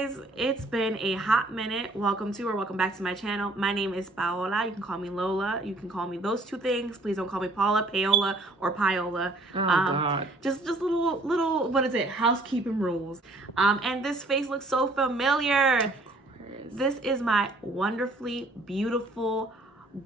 guys, it's been a hot minute. Welcome back to my channel. My name is Paola. You can call me Lola. You can call me those two things. Please don't call me Paula, Paola, or Piola. God. Just little what is it? Housekeeping rules. And this face looks so familiar. This is my wonderfully beautiful,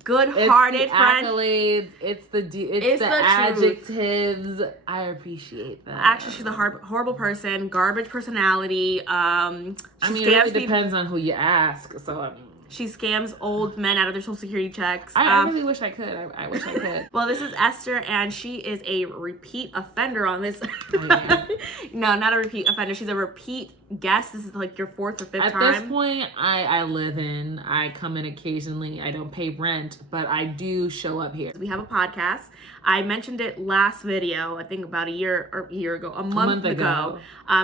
good-hearted friend. Accolades. It's the adjectives. I appreciate that. Actually, she's a horrible person, garbage personality. It really depends on who you ask. So she scams old men out of their social security checks. I really wish I could. I wish I could. Well, this is Esther, and she is a repeat offender on this. Oh, yeah. No, not a repeat offender. She's a repeat guest. This is like your fourth or fifth time. At this point, I live in. I come in occasionally. I don't pay rent, but I do show up here. We have a podcast. I mentioned it last video, I think about a month ago.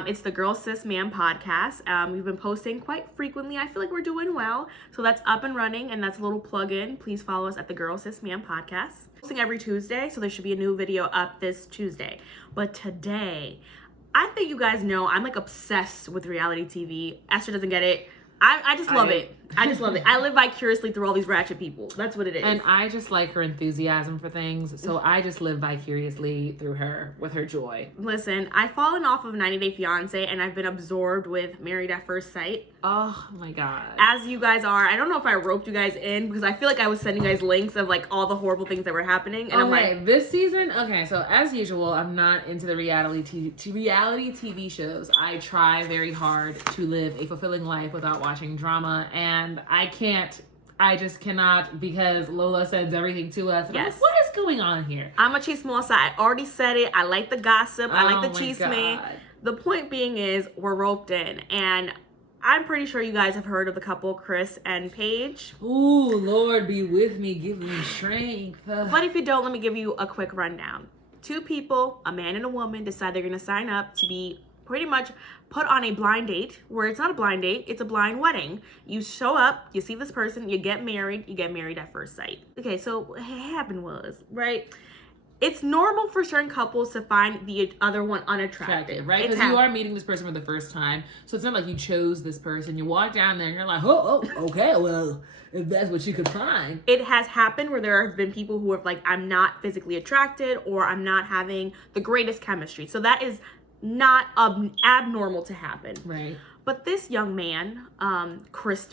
It's the Girl Sis Man podcast. We've been posting quite frequently. I feel like we're doing well. So that's up and running, and that's a little plug-in. Please follow us at the Girl Sis Man podcast. Posting every Tuesday, so there should be a new video up this Tuesday. But today, I think you guys know I'm like obsessed with reality TV. Esther doesn't get it. I just love it. I just love it. I live vicariously through all these ratchet people. That's what it is. And I just like her enthusiasm for things. So I just live vicariously through her with her joy. Listen, I've fallen off of 90 Day Fiance and I've been absorbed with Married at First Sight. Oh my God. As you guys are. I don't know if I roped you guys in because I feel like I was sending you guys links of like all the horrible things that were happening. And I'm like, this season, so as usual, I'm not into the reality TV shows. I try very hard to live a fulfilling life without watching drama, and I just cannot, because Lola sends everything to us. Yes. Like, what is going on here? I'm a chismosa. I already said it. I like the gossip. I like the chisme. The point being is we're roped in, and I'm pretty sure you guys have heard of the couple Chris and Paige. Ooh, Lord be with me, give me strength. But if you don't, let me give you a quick rundown. Two people, a man and a woman, decide they're going to sign up to be pretty much put on a blind date, where it's not a blind date, it's a blind wedding. You show up, you see this person, you get married at first sight. Okay, so what happened was, right? It's normal for certain couples to find the other one unattractive, right? Because you are meeting this person for the first time. So it's not like you chose this person. You walk down there and you're like, oh, okay, well, if that's what you could find. It has happened where there have been people who are like, I'm not physically attracted, or I'm not having the greatest chemistry. So that is not abnormal to happen. Right. But this young man, Chris,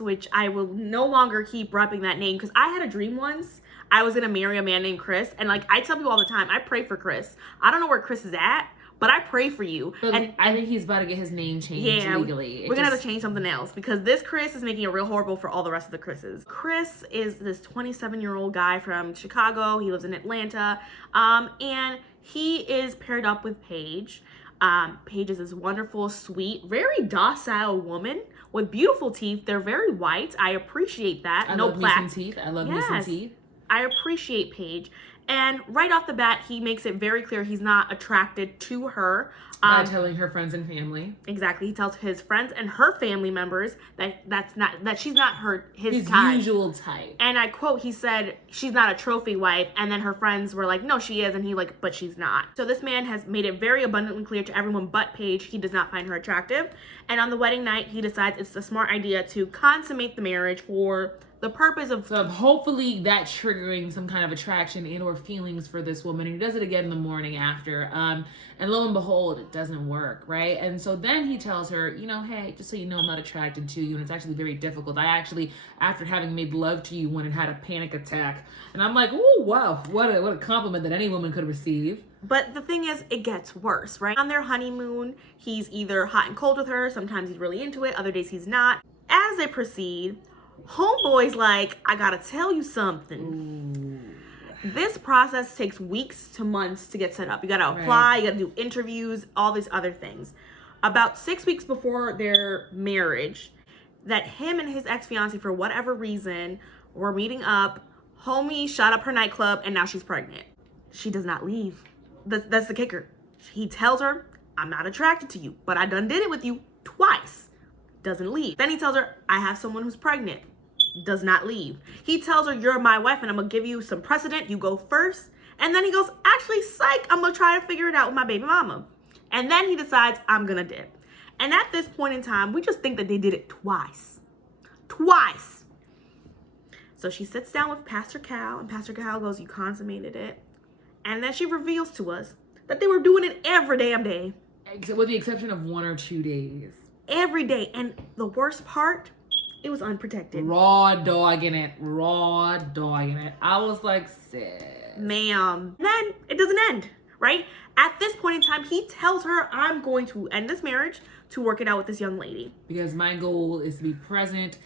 which I will no longer keep repping that name, because I had a dream once I was gonna marry a man named Chris, and like I tell people all the time, I pray for Chris. I don't know where Chris is at, but I pray for you. But and I think he's about to get his name changed legally. We're gonna have to change something else, because this Chris is making it real horrible for all the rest of the Chris's. Chris is this 27-year-old guy from Chicago. He lives in Atlanta, and he is paired up with Paige. Paige is this wonderful, sweet, very docile woman with beautiful teeth. They're very white. I appreciate that. I love me some teeth. I love me some teeth. I appreciate Paige. And right off the bat, he makes it very clear he's not attracted to her. By telling her friends and family. Exactly. He tells his friends and her family members that she's not his type. Usual type. And I quote, he said, she's not a trophy wife. And then her friends were like, no, she is. And he like, but she's not. So this man has made it very abundantly clear to everyone but Paige he does not find her attractive. And on the wedding night, he decides it's a smart idea to consummate the marriage for the purpose of hopefully that triggering some kind of attraction and or feelings for this woman. And he does it again in the morning after. And lo and behold, it doesn't work, right? And so then he tells her, hey, just so you know, I'm not attracted to you. And it's actually very difficult. I actually, after having made love to you, went and had a panic attack. And I'm like, oh, wow, what a compliment that any woman could receive. But the thing is, it gets worse, right? On their honeymoon, he's either hot and cold with her. Sometimes he's really into it. Other days he's not. As they proceed, homeboy's like, I gotta tell you something. Ooh. This process takes weeks to months to get set up. You gotta apply, you gotta do interviews, all these other things. About 6 weeks before their marriage, that him and his ex-fiance, for whatever reason, were meeting up. Homie shot up her nightclub, and now she's pregnant. She does not leave. That's the kicker. He tells her, I'm not attracted to you, but I done did it with you twice. Doesn't leave. Then he tells her, I have someone who's pregnant. Does not leave. He tells her, you're my wife and I'm gonna give you some precedent. You go first. And then he goes, actually, psych, I'm gonna try to figure it out with my baby mama. And then he decides, I'm gonna dip. And at this point in time, we just think that they did it twice. Twice. So she sits down with Pastor Cal, and Pastor Cal goes, you consummated it. And then she reveals to us that they were doing it every damn day. With the exception of 1 or 2 days. Every day. And the worst part, it was unprotected. Raw dogging it. Raw dogging it. I was like, sis. Ma'am. Then it doesn't end, right? At this point in time, he tells her, I'm going to end this marriage to work it out with this young lady. Because my goal is to be present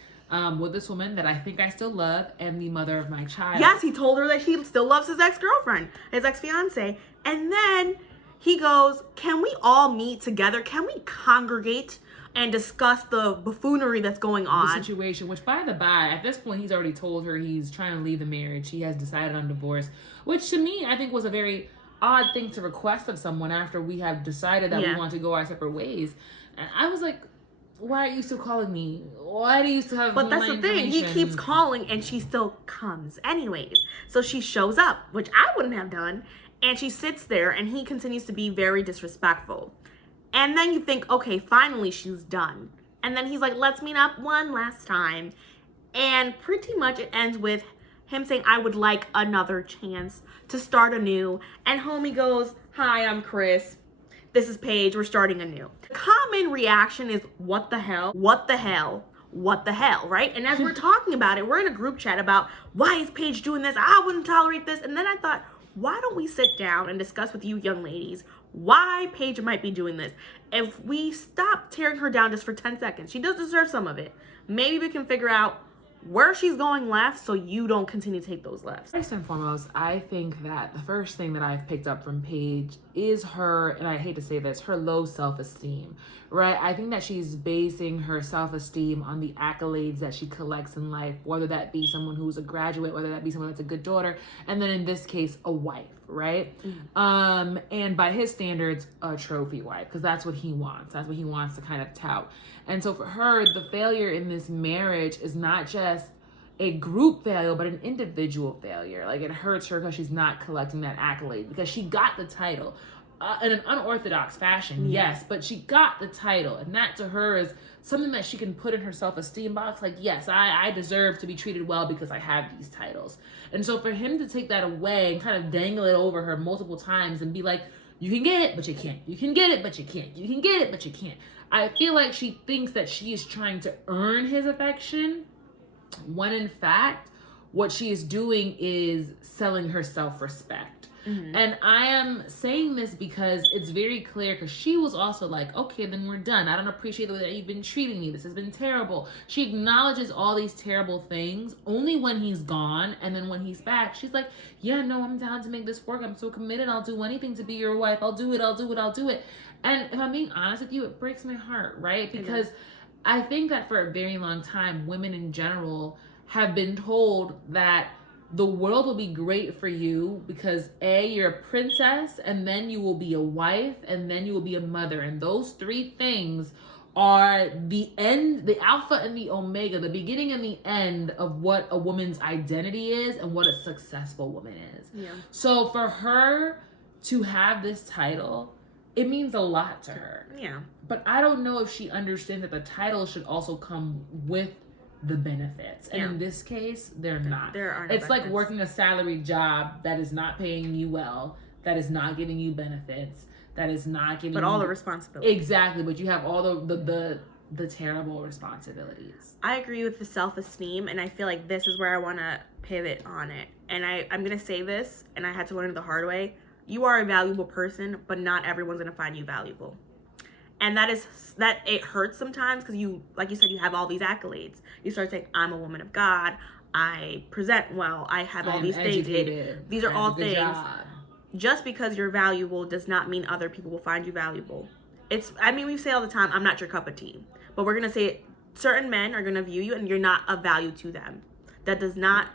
with this woman that I think I still love and the mother of my child. Yes, he told her that he still loves his ex-girlfriend, his ex-fiance. And then he goes, can we all meet together? Can we congregate and discuss the buffoonery that's going on? The situation, which by the by, at this point, he's already told her he's trying to leave the marriage. He has decided on divorce, which to me, I think was a very odd thing to request of someone after we have decided that we want to go our separate ways. And I was like, why are you still calling me? Why do you still have But that's the thing. He keeps calling and she still comes anyways. So she shows up, which I wouldn't have done. And she sits there and he continues to be very disrespectful. And then you think, okay, finally she's done. And then he's like, let's meet up one last time. And pretty much it ends with him saying, I would like another chance to start anew. And homie goes, hi, I'm Chris. This is Paige. We're starting anew. The common reaction is, what the hell? What the hell? What the hell, right? And as we're talking about it, we're in a group chat about, why is Paige doing this? I wouldn't tolerate this. And then I thought, why don't we sit down and discuss with you young ladies why Paige might be doing this? If we stop tearing her down just for 10 seconds, she does deserve some of it. Maybe we can figure out where she's going left so you don't continue to take those lefts. First and foremost, I think that the first thing that I've picked up from Paige is her, and I hate to say this, her low self-esteem, right? I think that she's basing her self-esteem on the accolades that she collects in life, whether that be someone who's a graduate, whether that be someone that's a good daughter, and then in this case, a wife, right? And by his standards, a trophy wife, because that's what he wants. That's what he wants to kind of tout. And so for her, the failure in this marriage is not just a group failure, but an individual failure. Like, it hurts her because she's not collecting that accolade, because she got the title in an unorthodox fashion, yes, but she got the title, and that to her is something that she can put in her self-esteem box. Like, yes, I deserve to be treated well because I have these titles. And so for him to take that away and kind of dangle it over her multiple times and be like, you can get it, but you can't. You can get it, but you can't. You can get it, but you can't. I feel like she thinks that she is trying to earn his affection, when in fact, what she is doing is selling her self-respect. And I am saying this because it's very clear, because she was also like, okay, then we're done. I don't appreciate the way that you've been treating me. This has been terrible. She acknowledges all these terrible things only when he's gone. And then when he's back, she's like, yeah, no, I'm down to make this work. I'm so committed. I'll do anything to be your wife. I'll do it. I'll do it. I'll do it. And if I'm being honest with you, it breaks my heart, right? Because I think that for a very long time, women in general have been told that the world will be great for you because A, you're a princess, and then you will be a wife, and then you will be a mother. And those three things are the end, the alpha and the omega, the beginning and the end of what a woman's identity is and what a successful woman is. So for her to have this title, it means a lot to her. But I don't know if she understands that the title should also come with the benefits. And in this case, they're not. There are no It's benefits. like working a salary job that is not paying you well, that is not giving you benefits, that is not giving But all the responsibility. Exactly, but you have all the terrible responsibilities. I agree with the self-esteem, and I feel like this is where I want to pivot on it. And I'm going to say this, and I had to learn it the hard way. You are a valuable person, but not everyone's going to find you valuable. And that it hurts sometimes because you, like you said, you have all these accolades. You start saying, I'm a woman of God. I present well. I have all these things. These are all things. Just because you're valuable does not mean other people will find you valuable. We say all the time, I'm not your cup of tea. But we're going to say certain men are going to view you and you're not of value to them. That does not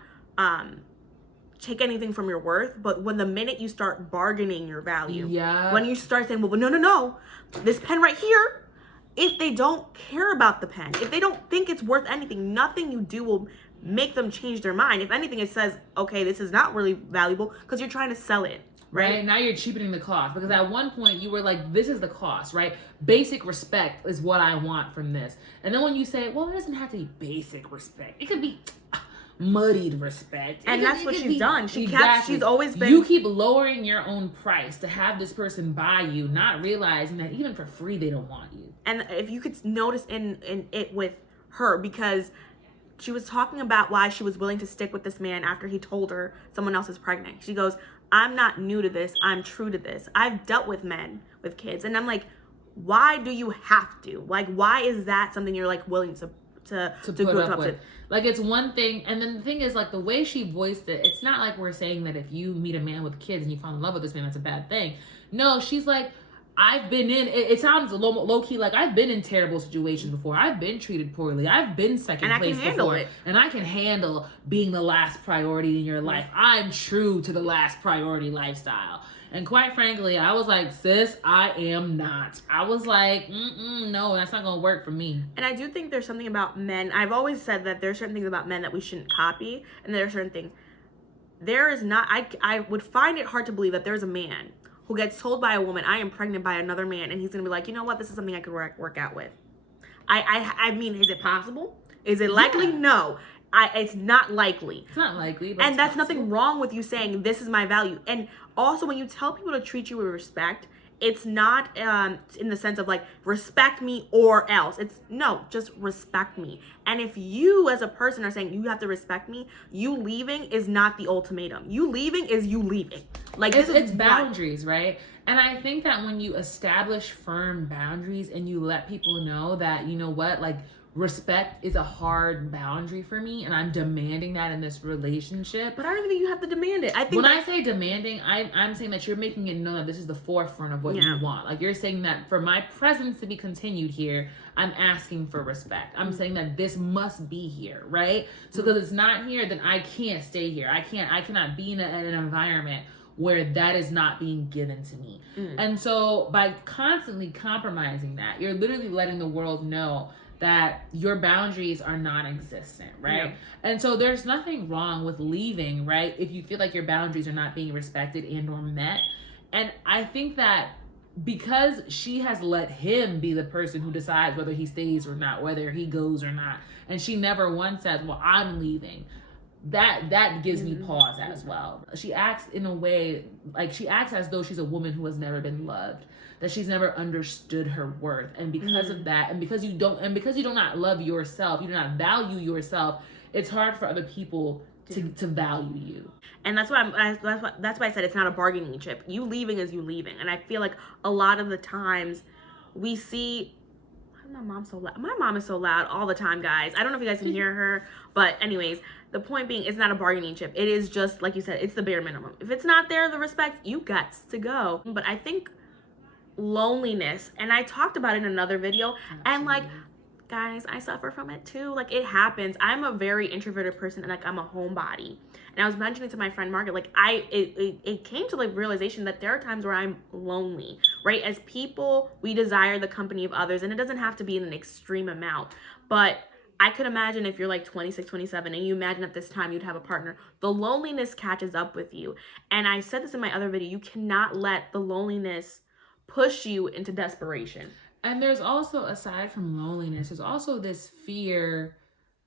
take anything from your worth. But when the minute you start bargaining your value, when you start saying, well, no, this pen right here, if they don't care about the pen, if they don't think it's worth anything, nothing you do will make them change their mind. If anything, it says, okay, this is not really valuable because you're trying to sell it. right? Now you're cheapening the cost, because at one point you were like, this is the cost, right? Basic respect is what I want from this. And then when you say, well, it doesn't have to be basic respect, it could be muddied respect. And that's what she's done. She's always been. You keep lowering your own price to have this person buy you, not realizing that even for free they don't want you. And if you could notice in it with her, because she was talking about why she was willing to stick with this man after he told her someone else is pregnant. She goes, I'm not new to this. I'm true to this. I've dealt with men with kids. And I'm like, why do you have to? Like, why is that something you're like willing to put up with? Like, it's one thing. And then the thing is, like, the way she voiced it, it's not like we're saying that if you meet a man with kids and you fall in love with this man, that's a bad thing. No, she's like, I've been in, it sounds low key like I've been in terrible situations before. I've been treated poorly. I've been second place before. And I can handle being the last priority in your life. I'm true to the last priority lifestyle. And quite frankly, I was like, sis, I am not. I was like, no, that's not going to work for me. And I do think there's something about men. I've always said that there's certain things about men that we shouldn't copy. And there are certain things. There is not, I would find it hard to believe that there's a man who gets told by a woman, I am pregnant by another man, and he's going to be like, you know what, this is something I could work out with. I mean, is it possible? Is it likely? Yeah. No. It's not likely. It's not likely. But and that's possible. Nothing wrong with you saying, this is my value. And also, when you tell people to treat you with respect, it's not in the sense of like, respect me or else. It's no, just respect me. And if you as a person are saying you have to respect me, you leaving is not the ultimatum. You leaving is you leaving. Like, it's boundaries, right? And I think that when you establish firm boundaries and you let people know that, you know what, like, respect is a hard boundary for me, and I'm demanding that in this relationship. But I don't even think you have to demand it. I think when I say demanding, I'm saying that you're making it known that this is the forefront of what you want. Like, you're saying that for my presence to be continued here, I'm asking for respect. I'm saying that this must be here, right? So because it's not here, then I can't stay here. I cannot be in an environment where that is not being given to me. And so by constantly compromising that, you're literally letting the world know that your boundaries are non-existent, right? Yeah. And so there's nothing wrong with leaving, right? If you feel like your boundaries are not being respected and or met. And I think that because she has let him be the person who decides whether he stays or not, whether he goes or not, and she never once says, well, I'm leaving, that gives me pause as well. She acts in a way, like she acts as though she's a woman who has never been loved, that she's never understood her worth. And because of that, and because you do not love yourself, you do not value yourself, it's hard for other people to value you. And that's why I said it's not a bargaining chip. You leaving is you leaving. And I feel like a lot of the times we see, my mom's so loud. My mom is so loud all the time, guys. I don't know if you guys can hear her, but anyways, the point being, it's not a bargaining chip. It is just, like you said, it's the bare minimum. If it's not there, the respect, you got to go. But I think loneliness, and I talked about it in another video, and like, guys, I suffer from it too. Like, it happens. I'm a very introverted person, and like, I'm a homebody. And I was mentioning to my friend Margaret, like, it came to like realization that there are times where I'm lonely, right? As people, we desire the company of others, and it doesn't have to be in an extreme amount. But I could imagine if you're like 26, 27, and you imagine at this time you'd have a partner, the loneliness catches up with you. And I said this in my other video, you cannot let the loneliness push you into desperation. And there's also, aside from loneliness, there's also this fear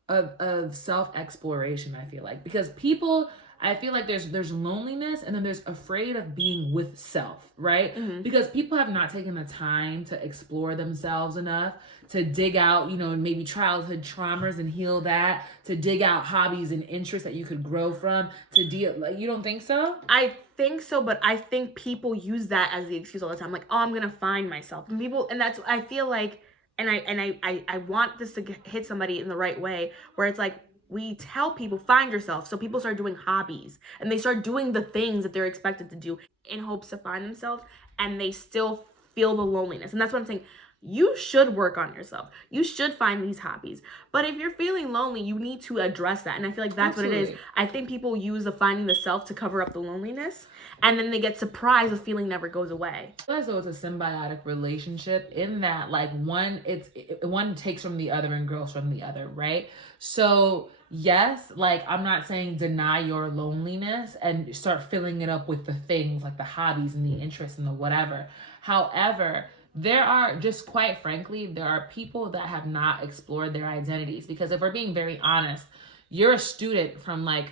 of self-exploration, I feel like. Because people, I feel like there's loneliness, and then there's afraid of being with self, right? Because people have not taken the time to explore themselves enough, to dig out, maybe childhood traumas and heal that, to dig out hobbies and interests that you could grow from, to deal, like, you don't think so? I think so, but I think people use that as the excuse all the time. Like, oh, I'm gonna find myself. And that's, I feel like, and I want this to hit somebody in the right way, where it's like, we tell people, find yourself. So people start doing hobbies, and they start doing the things that they're expected to do in hopes to find themselves, and they still feel the loneliness. And that's what I'm saying. You should work on yourself. You should find these hobbies. But if you're feeling lonely, you need to address that. And I feel like that's what it is. I think people use the finding the self to cover up the loneliness, and then they get surprised the feeling never goes away. I feel as though it's a symbiotic relationship in that, like, one takes from the other and grows from the other, right? So yes, like I'm not saying deny your loneliness and start filling it up with the things like the hobbies and the interests and the whatever. However, there are just quite frankly, there are people that have not explored their identities, because if we're being very honest, you're a student from like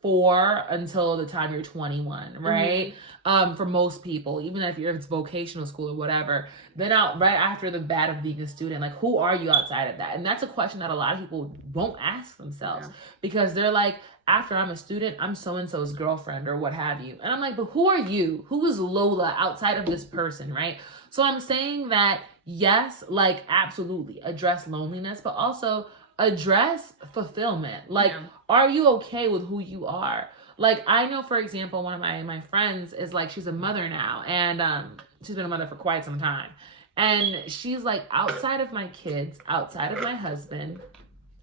4 until the time you're 21, right? For most people, even if it's vocational school or whatever, then out right after the bat of being a student, like who are you outside of that? And that's a question that a lot of people won't ask themselves, because they're like, after I'm a student, I'm so-and-so's girlfriend or what have you. And I'm like, but who are you? Who is Lola outside of this person, right? So I'm saying that, yes, like absolutely address loneliness, but also address fulfillment. Like, are you okay with who you are? Like, I know, for example, one of my friends is like, she's a mother now, and she's been a mother for quite some time. And she's like, outside of my kids, outside of my husband,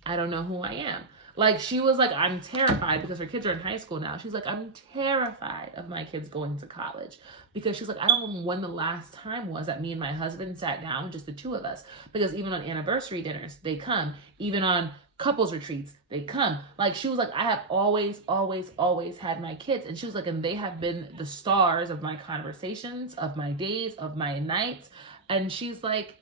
I don't know who I am. Like, she was like, I'm terrified, because her kids are in high school now. She's like, I'm terrified of my kids going to college, because she's like, I don't know when the last time was that me and my husband sat down, just the two of us. Because even on anniversary dinners, they come. Even on couples retreats, they come. Like, she was like, I have always had my kids. And she was like, and they have been the stars of my conversations, of my days, of my nights. And she's like,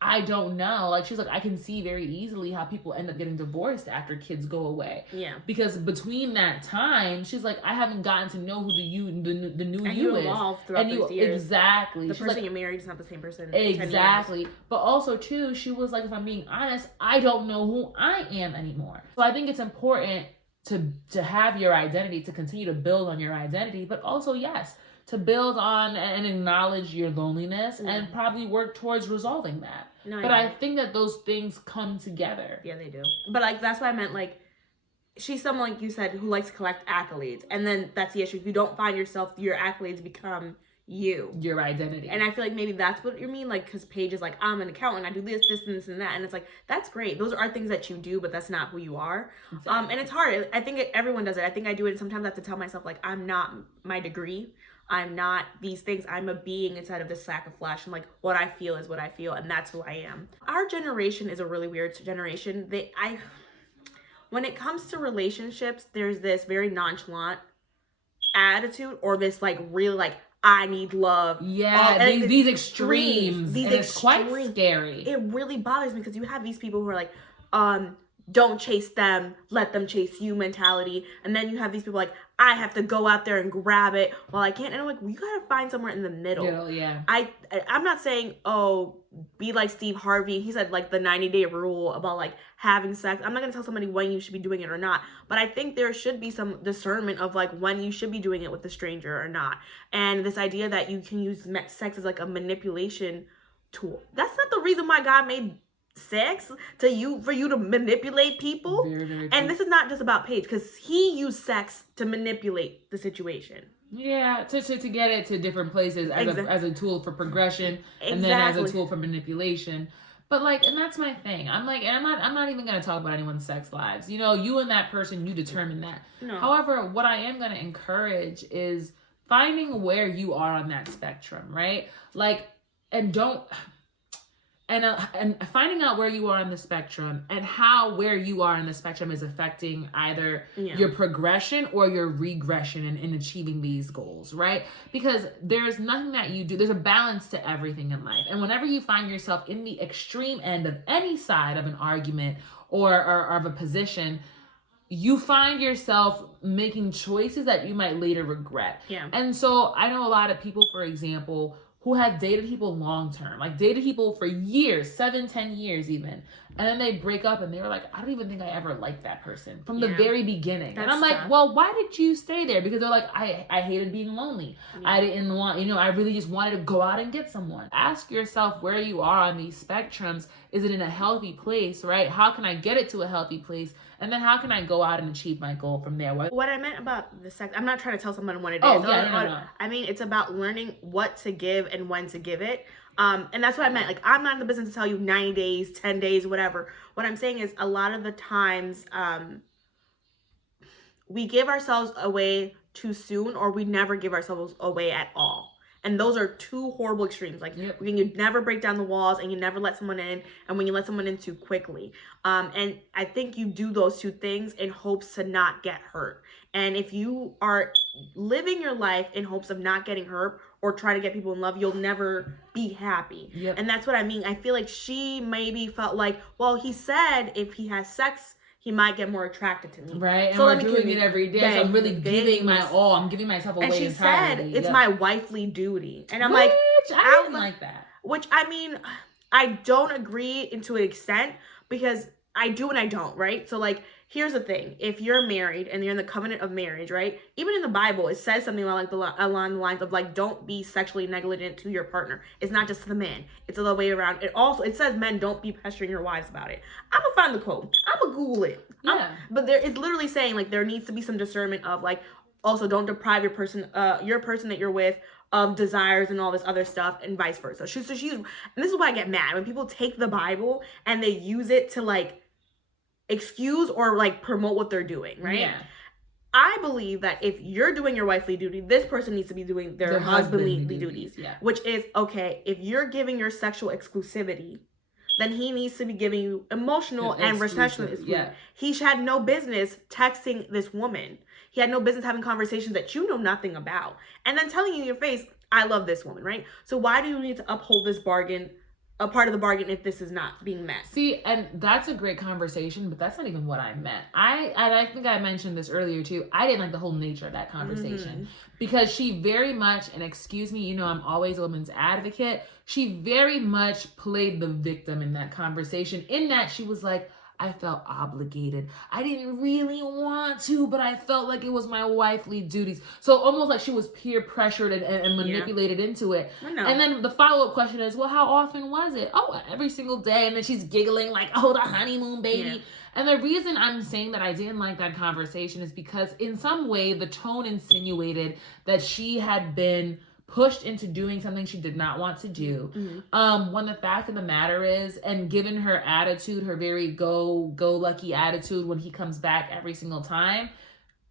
I don't know. Like, she's like, I can see very easily how people end up getting divorced after kids go away. Yeah. Because between that time, she's like, I haven't gotten to know who the new and you you is. Evolve throughout those years. Exactly. The she's person like, you married is not the same person. Exactly. But also, too, she was like, if I'm being honest, I don't know who I am anymore. So I think it's important to have your identity, to continue to build on your identity, but also, yes, to build on and acknowledge your loneliness and probably work towards resolving that. No, but I think that those things come together. Yeah, they do. But like, that's what I meant. Like, she's someone, like you said, who likes to collect accolades. And then that's the issue. If you don't find yourself, your accolades become you. Your identity. And I feel like maybe that's what you mean. Like, because Paige is like, I'm an accountant. I do this, and this, and that. And it's like, that's great. Those are things that you do, but that's not who you are. Exactly. And it's hard. I think everyone does it. I think I do it. Sometimes I have to tell myself, like, I'm not my degree. I'm not these things. I'm a being inside of this sack of flesh. And like, what I feel is what I feel, and that's who I am. Our generation is a really weird generation. When it comes to relationships, there's this very nonchalant attitude, or this like really like, I need love. Yeah, these extremes. It's quite scary. It really bothers me, because you have these people who are like, don't chase them, let them chase you mentality. And then you have these people like, I have to go out there and grab it while I can't. And I'm like, well, you gotta find somewhere in the middle. Yeah. I'm not saying, be like Steve Harvey. He said like the 90-day rule about like having sex. I'm not gonna tell somebody when you should be doing it or not. But I think there should be some discernment of like when you should be doing it with a stranger or not. And this idea that you can use sex as like a manipulation tool. That's not the reason why God made sex for you to manipulate people. Very, very and this is not just about Paige, because he used sex to manipulate the situation. Yeah, to get it to different places as a tool for progression, and then as a tool for manipulation. But like, and that's my thing. I'm like, and I'm not even gonna talk about anyone's sex lives. You know, you and that person, you determine that. No. However, what I am gonna encourage is finding where you are on that spectrum, right? Like, and finding out where you are on the spectrum, and how where you are on the spectrum is affecting either your progression or your regression in achieving these goals, right? Because there's nothing that you do. There's a balance to everything in life. And whenever you find yourself in the extreme end of any side of an argument or of a position, you find yourself making choices that you might later regret. Yeah. And so I know a lot of people, for example, who have dated people long term, like dated people for years, 7-10 years even. And then they break up and they were like, I don't even think I ever liked that person from the very beginning. And I'm like, well, why did you stay there? Because they're like, I hated being lonely. Yeah. I didn't want, I really just wanted to go out and get someone. Ask yourself where you are on these spectrums. Is it in a healthy place, right? How can I get it to a healthy place? And then how can I go out and achieve my goal from there? What I meant about the sex, I'm not trying to tell someone what it is. No. I mean, it's about learning what to give and when to give it. And that's what I meant. Like, I'm not in the business to tell you 90 days, 10 days, whatever. What I'm saying is a lot of the times we give ourselves away too soon, or we never give ourselves away at all. And those are two horrible extremes. Like when you never break down the walls and you never let someone in, and when you let someone in too quickly. And I think you do those two things in hopes to not get hurt. And if you are living your life in hopes of not getting hurt or try to get people in love, you'll never be happy. And that's what I mean. I feel like she maybe felt like, well, he said if he has sex, he might get more attracted to me. Right. And so we're doing it every day. So I'm really giving my all. I'm giving myself away. And she said, it's my wifely duty. And I'm I I didn't like that. Which, I mean, I don't agree to an extent because I do and I don't, right? So, like, here's the thing. If you're married and you're in the covenant of marriage, right? Even in the Bible, it says something along the lines of, like, don't be sexually negligent to your partner. It's not just to the man. It's the other way around. It says men don't be pestering your wives about it. I'm going to find the quote. I'm going to Google it. Yeah. But it's literally saying, like, there needs to be some discernment of, like, also don't deprive your person that you're with of desires and all this other stuff, and vice versa. She's and this is why I get mad when people take the Bible and they use it to, like, excuse or, like, promote what they're doing, right? Yeah. I believe that if you're doing your wifely duty, this person needs to be doing their husbandly duties. Yeah. Which is, okay, if you're giving your sexual exclusivity, then he needs to be giving you emotional and relational exclusivity. Yeah. He had no business texting this woman. He had no business having conversations that you know nothing about. And then telling you in your face, I love this woman, right? So why do you need to uphold this bargain, a part of the bargain, if this is not being met? See, and that's a great conversation, but that's not even what I meant. I think I mentioned this earlier too. I didn't like the whole nature of that conversation because she very much, and excuse me, you know, I'm always a woman's advocate. She very much played the victim in that conversation, in that she was like, I felt obligated. I didn't really want to, but I felt like it was my wifely duties. So almost like she was peer pressured and manipulated into it. And then the follow-up question is, well, how often was it? Oh, every single day. And then she's giggling like, oh, the honeymoon baby. Yeah. And the reason I'm saying that I didn't like that conversation is because in some way the tone insinuated that she had been pushed into doing something she did not want to do. When the fact of the matter is, and given her attitude, her very go lucky attitude when he comes back every single time,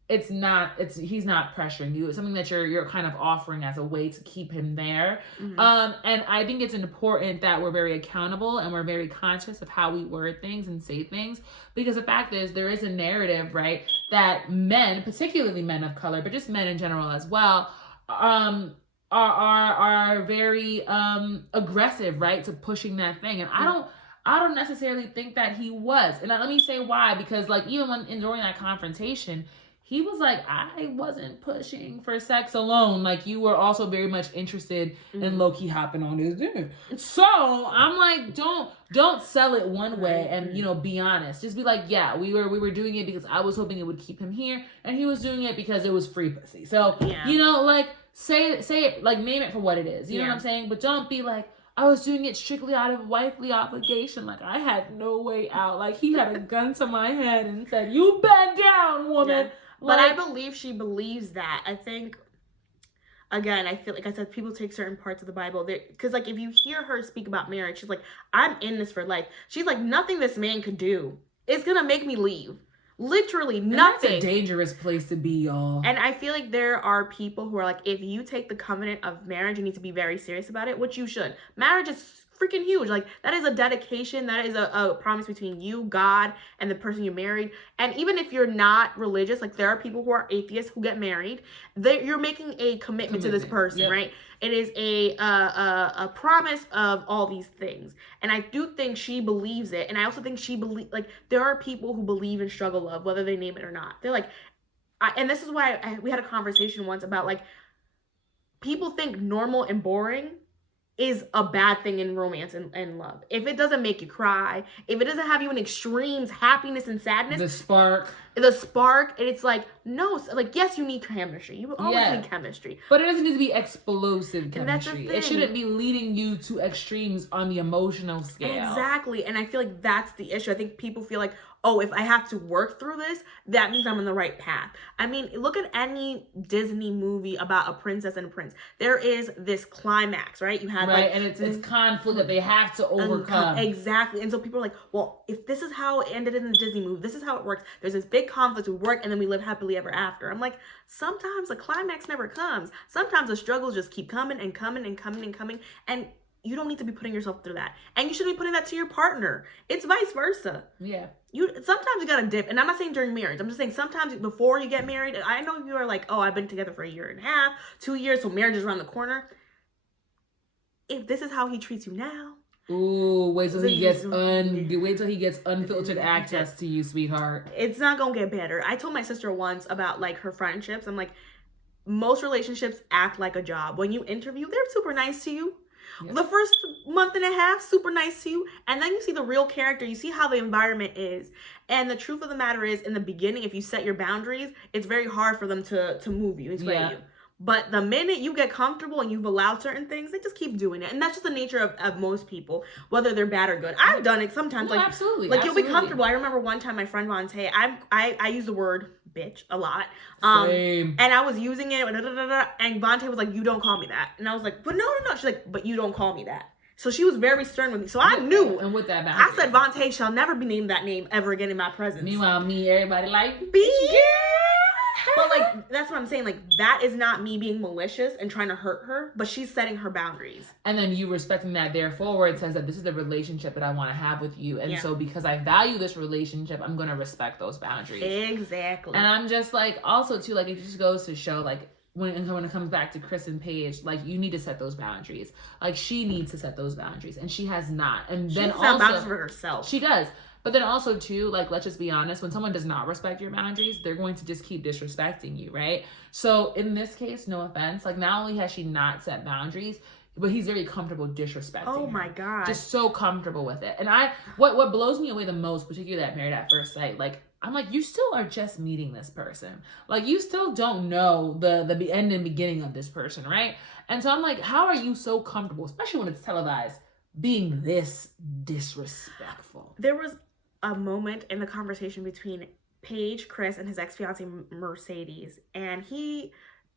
he's not pressuring you. It's something that you're kind of offering as a way to keep him there. And I think it's important that we're very accountable and we're very conscious of how we word things and say things, because the fact is there is a narrative, right, that men, particularly men of color, but just men in general as well, are very aggressive, right, to pushing that thing. And I don't necessarily think that he was. And let me say why, because like even during that confrontation, he was like, I wasn't pushing for sex alone. Like, you were also very much interested in low-key hopping on his dick. So I'm like, don't sell it one way and, you know, be honest. Just be like, yeah, we were doing it because I was hoping it would keep him here, and he was doing it because it was free pussy. So, you know, like, say it, like, name it for what it is. You know what I'm saying? But don't be like, I was doing it strictly out of wifely obligation. Like, I had no way out. Like, he had a gun to my head and said, you bend down, woman. Yeah. But I believe she believes that. I think, again, I feel like I said, people take certain parts of the Bible. Because, like, if you hear her speak about marriage, she's like, I'm in this for life. She's like, nothing this man could do is going to make me leave. Literally nothing. That's a dangerous place to be, y'all. And I feel like there are people who are like, if you take the covenant of marriage, you need to be very serious about it, which you should. Marriage is freaking huge. Like, that is a dedication. That is a promise between you, God, and the person you married. And even if you're not religious, like, there are people who are atheists who get married. You're making a commitment to this person, right? It is a promise of all these things. And I do think she believes it. And I also think like, there are people who believe in struggle love, whether they name it or not. They're like, and this is why we had a conversation once about, like, people think normal and boring is a bad thing in romance and love. If it doesn't make you cry, if it doesn't have you in extremes, happiness and sadness. The spark. And it's like, no, like, yes, you need chemistry. You always need chemistry. But it doesn't need to be explosive chemistry. It shouldn't be leading you to extremes on the emotional scale. Exactly. And I feel like that's the issue. I think people feel like, oh, if I have to work through this, that means I'm on the right path. I mean, look at any Disney movie about a princess and a prince. There is this climax, right? You have and it's conflict that they have to overcome. Exactly. And so people are like, well, if this is how it ended in the Disney movie, this is how it works. There's this big big conflict with work, and then we live happily ever after. I'm like, sometimes the climax never comes. Sometimes the struggles just keep coming and coming and coming and coming, and you don't need to be putting yourself through that. And you shouldn't be putting that to your partner. It's vice versa. Yeah. Sometimes you gotta dip, and I'm not saying during marriage. I'm just saying sometimes before you get married. I know you are like, oh, I've been together for a year and a half, 2 years, so marriage is around the corner. If this is how he treats you now, ooh, wait till he gets unfiltered access to you, sweetheart. It's not gonna get better. I told my sister once about like her friendships. I'm like, most relationships act like a job. When you interview, they're super nice to you. Yep. The first month and a half, super nice to you. And then you see the real character. You see how the environment is. And the truth of the matter is, in the beginning, if you set your boundaries, it's very hard for them to move you and sway you. But the minute you get comfortable and you've allowed certain things, they just keep doing it. And that's just the nature of most people, whether they're bad or good. I've done it sometimes. Well, like, absolutely. Like, you'll be comfortable. I remember one time my friend Vontae, I use the word bitch a lot. Same. And I was using it, and Vontae was like, you don't call me that. And I was like, but no. She's like, but you don't call me that. So she was very stern with me. So I knew. And with that boundary, I said, Vontae shall never be named that name ever again in my presence. Meanwhile, everybody like, bitch, girl. But like, that's what I'm saying. Like, that is not me being malicious and trying to hurt her, but she's setting her boundaries. And then you respecting that, therefore, it says that this is the relationship that I want to have with you. And so because I value this relationship, I'm going to respect those boundaries. Exactly. And I'm just like, also too, like, it just goes to show, like, when it comes back to Chris and Paige, like, you need to set those boundaries. Like, she needs to set those boundaries, and she has not. And then also, boundaries for herself. She does. But then also, too, like, let's just be honest, when someone does not respect your boundaries, they're going to just keep disrespecting you, right? So in this case, no offense, like, not only has she not set boundaries, but he's very comfortable disrespecting her. My God. Just so comfortable with it. And what blows me away the most, particularly that Married at First Sight, like, I'm like, you still are just meeting this person. Like, you still don't know the end and beginning of this person, right? And so I'm like, how are you so comfortable, especially when it's televised, being this disrespectful? There was a moment in the conversation between Paige, Chris, and his ex-fiancée Mercedes, and Paige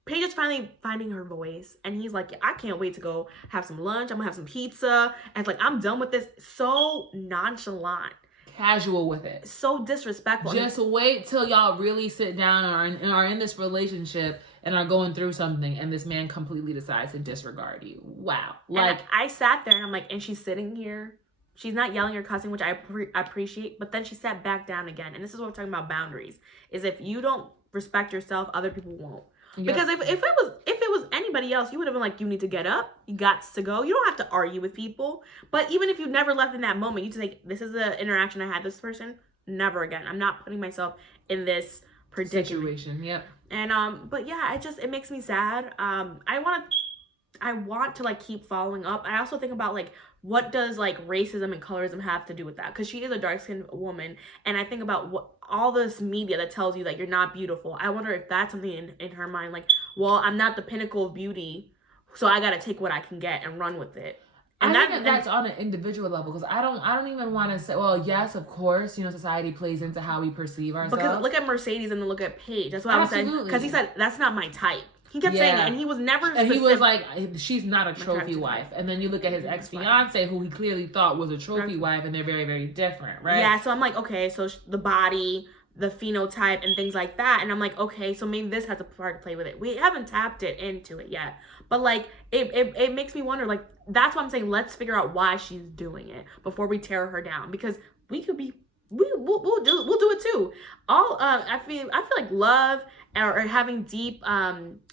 is finally finding her voice, and he's like, I can't wait to go have some lunch. I'm gonna have some pizza. And it's like, I'm done with this. So nonchalant. Casual with it. So disrespectful. Just wait till y'all really sit down and are in this relationship and are going through something, and this man completely decides to disregard you. Wow. Like, and I sat there and I'm like, and she's sitting here. She's not yelling or cussing, which I appreciate, but then she sat back down again. And this is what we're talking about, boundaries. Is if you don't respect yourself, other people won't. Yep. Because if it was anybody else, you would have been like, you need to get up, you got to go. You don't have to argue with people. But even if you never left in that moment, you just like, this is the interaction I had with this person, never again. I'm not putting myself in this predicament. Situation. Yep. And but yeah, it makes me sad. I want to like keep following up. I also think about like, what does like racism and colorism have to do with that? Because she is a dark-skinned woman, and I think about what all this media that tells you that you're not beautiful. I wonder if that's something in her mind, like, well, I'm not the pinnacle of beauty, so I gotta take what I can get and run with it. And I think that's on an individual level, because I don't even want to say, well, yes, of course, you know, society plays into how we perceive ourselves. Because look at Mercedes and then look at Paige. That's what I was saying. Because he said that's not my type. He kept saying it, and he was never specific. And he was like, she's not a trophy wife. And then you look at his ex-fiance, who he clearly thought was a trophy wife, and they're very, very different, right? Yeah, so I'm like, okay, so the body, the phenotype, and things like that. And I'm like, okay, so maybe this has a part to play with it. We haven't tapped it into it yet. But like, it makes me wonder, like, that's why I'm saying let's figure out why she's doing it before we tear her down. Because we could be, we'll do it too. I feel like love or having deep,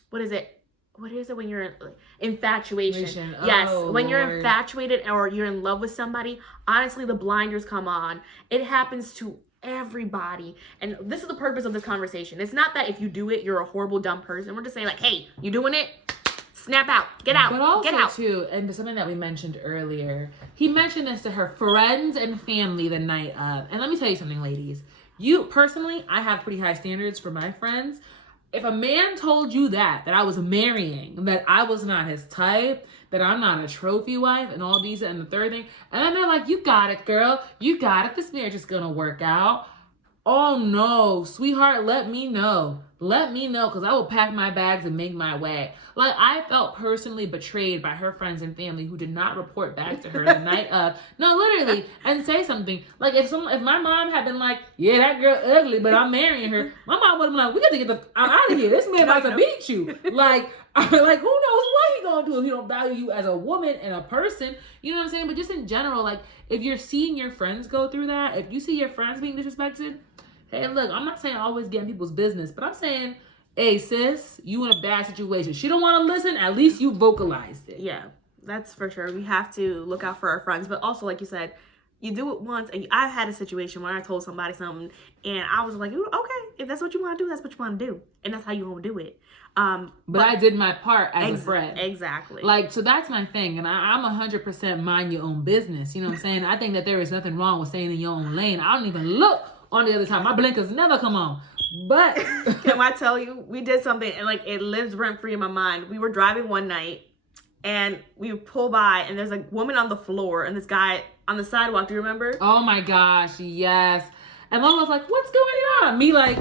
what is it when you're infatuation? Yes, when you're infatuated or you're in love with somebody, honestly, the blinders come on. It happens to everybody. And this is the purpose of this conversation. It's not that if you do it, you're a horrible, dumb person. We're just saying like, hey, you doing it? Snap out. Get out. But also, get out. too, and something that we mentioned earlier, he mentioned this to her friends and family the night of. And let me tell you something, ladies. Personally, I have pretty high standards for my friends. If a man told you that I was marrying, that I was not his type, that I'm not a trophy wife, and all these and the third thing, and then they're like, you got it, girl. You got it. This marriage is going to work out. Oh, no. Sweetheart, let me know. let me know, because I will pack my bags and make my way. Like, I felt personally betrayed by her friends and family who did not report back to her the night of. No, literally, and say something. Like, if my mom had been like, yeah, that girl ugly, but I'm marrying her, my mom would have been like, we got to get the out of here. This man about to beat you. Like, who knows what he gonna do if he don't value you as a woman and a person. You know what I'm saying? But just in general, like, if you're seeing your friends go through that, if you see your friends being disrespected, hey, look, I'm not saying always get in people's business, but I'm saying, hey, sis, you in a bad situation. She don't want to listen. At least you vocalized it. Yeah, that's for sure. We have to look out for our friends. But also, like you said, you do it once. And I've had a situation where I told somebody something, and I was like, okay, if that's what you want to do, that's what you want to do. And that's how you want to do it. But I did my part as a friend. Exactly. Like, so that's my thing. And I'm 100% mind your own business. You know what I'm saying? I think that there is nothing wrong with staying in your own lane. I don't even look on the other side. My blinkers never come on. But can I tell you, we did something and like it lives rent free in my mind. We were driving one night and we pull by and there's a woman on the floor and this guy on the sidewalk. Do you remember? Oh my gosh, yes. And Mom was like, what's going on? Me like,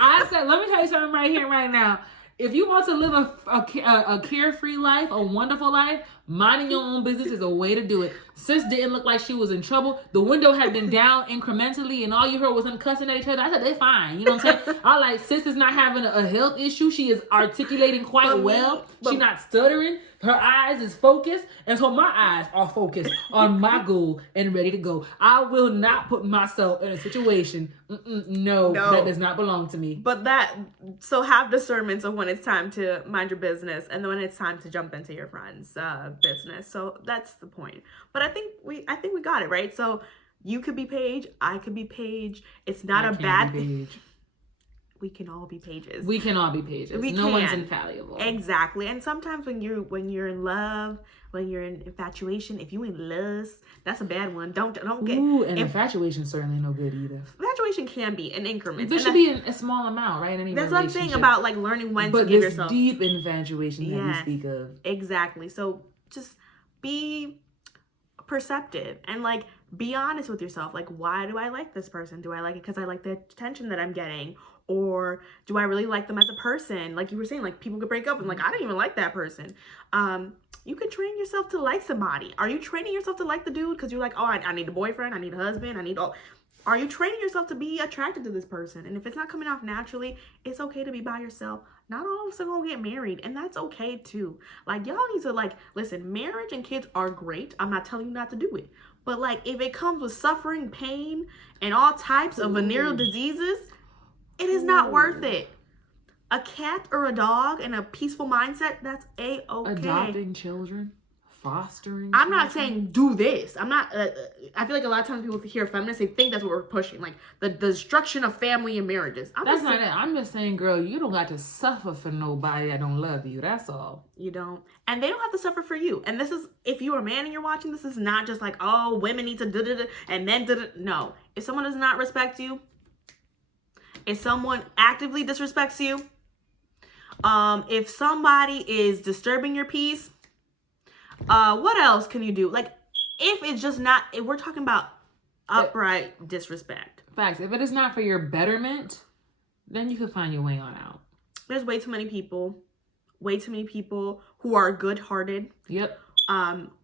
I said, let me tell you something right here, right now. If you want to live a carefree life, a wonderful life, minding your own business is a way to do it. Sis didn't look like she was in trouble. The window had been down incrementally, and all you heard was them cussing at each other. I said, they fine. You know what I'm saying? I like, sis is not having a health issue. She is articulating quite well. She's not stuttering. Her eyes is focused, and so my eyes are focused on my goal and ready to go. I will not put myself in a situation, no, that does not belong to me. But so have discernment of when it's time to mind your business and when it's time to jump into your friend's business. So that's the point. But I think we got it, right? So you could be Paige, I could be Paige. It's not a bad thing. We can all be Paiges. We can all be Paiges. No one's infallible. Exactly. And sometimes when you're in love, when you're in infatuation, if you in lust, that's a bad one. Don't get. Ooh, and infatuation certainly no good either. Infatuation can be in increments. There should be a small amount, right? That's what I'm saying about like learning when to give yourself. But this deep infatuation that you speak of. Exactly. So just be perceptive and like be honest with yourself. Like, why do I like this person? Do I like it because I like the attention that I'm getting? Or do I really like them as a person? Like you were saying, like people could break up and like, I didn't even like that person. You could train yourself to like somebody. Are you training yourself to like the dude? Because you're like, oh, I need a boyfriend. I need a husband. Are you training yourself to be attracted to this person? And if it's not coming off naturally, it's okay to be by yourself. Not all of us are going to get married. And that's okay too. Like y'all need to like, listen, marriage and kids are great. I'm not telling you not to do it. But like if it comes with suffering, pain, and all types of venereal diseases, it is not worth it. A cat or a dog and a peaceful mindset, that's A-okay. Adopting children, fostering I'm not saying do this. I'm not, I feel like a lot of times people hear feminists, they think that's what we're pushing. Like the destruction of family and marriages. That's not it. I'm just saying, girl, you don't got to suffer for nobody that don't love you. That's all. You don't. And they don't have to suffer for you. And this is, if you're a man and you're watching, this is not just like, oh, women need to da-da-da and then da-da. No. If someone does not respect you, if someone actively disrespects you, if somebody is disturbing your peace, what else can you do? Like, if it's just not, if we're talking about upright disrespect. Facts. If it is not for your betterment, then you can find your way on out. There's way too many people who are good-hearted. Yep.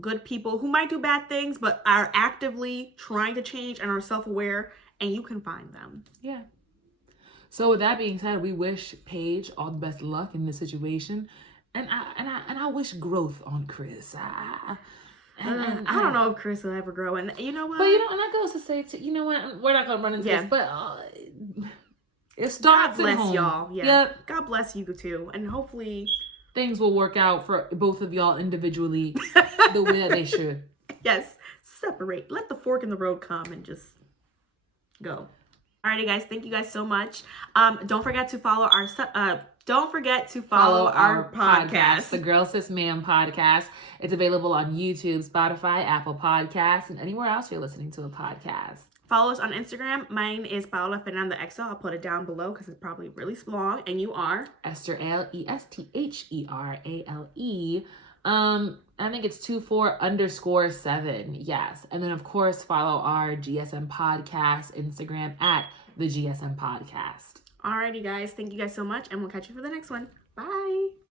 Good people who might do bad things, but are actively trying to change and are self-aware, and you can find them. Yeah. So with that being said, we wish Paige all the best luck in this situation, and I wish growth on Chris. I don't know if Chris will ever grow, and you know what? But and that goes to say, you know what? We're not gonna run into this, but it starts God at home. Bless y'all. Yeah. Yep. God bless you too, and hopefully things will work out for both of y'all individually the way that they should. Yes, separate. Let the fork in the road come and just go. Alrighty, guys. Thank you guys so much. Don't forget to follow our podcast, the Girl Sis Man podcast. It's available on YouTube, Spotify, Apple Podcasts, and anywhere else you're listening to a podcast. Follow us on Instagram. Mine is Paola Fernanda XO. I'll put it down below because it's probably really long. And you are Esther Lestherale. I think it's 24_7. Yes. And then of course follow our GSM podcast Instagram at the GSM podcast. Alrighty, guys. Thank you guys so much, and we'll catch you for the next one. Bye.